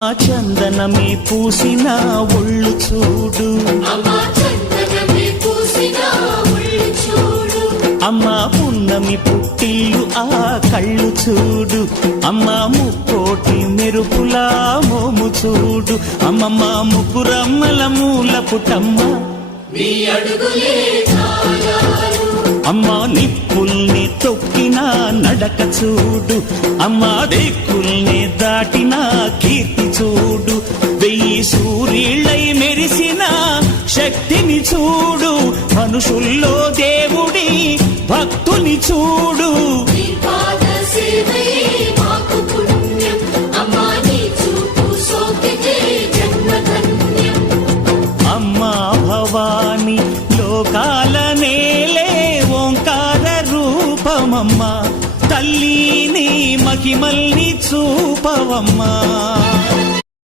ఆ చందనమే పూసిన ఒళ్ళు చూడు, అమ్మా పున్నమి పుట్టిల్లు ఆ కళ్ళు చూడు, అమ్మా ముక్కోటి మెరుపులా మోము చూడు, అమ్మమ్మ ముగ్గురమ్మల మూల పుటమ్మ అమ్మా నిప్పుల్ని తొక్కిన నడక చూడు, అమ్మా దిక్కుల్ని దాటిన కీర్తి చూడు, వెయ్యి సూర్యుళ్ళై మెరిసిన శక్తిని చూడు, మనుషుల్లో దేవుడి భక్తుని చూడు. అమ్మా భవాని లోకాల నేలే ఓంకార రూపమమ్మా, తల్లిని మహిమల్ని చూపవమ్మా.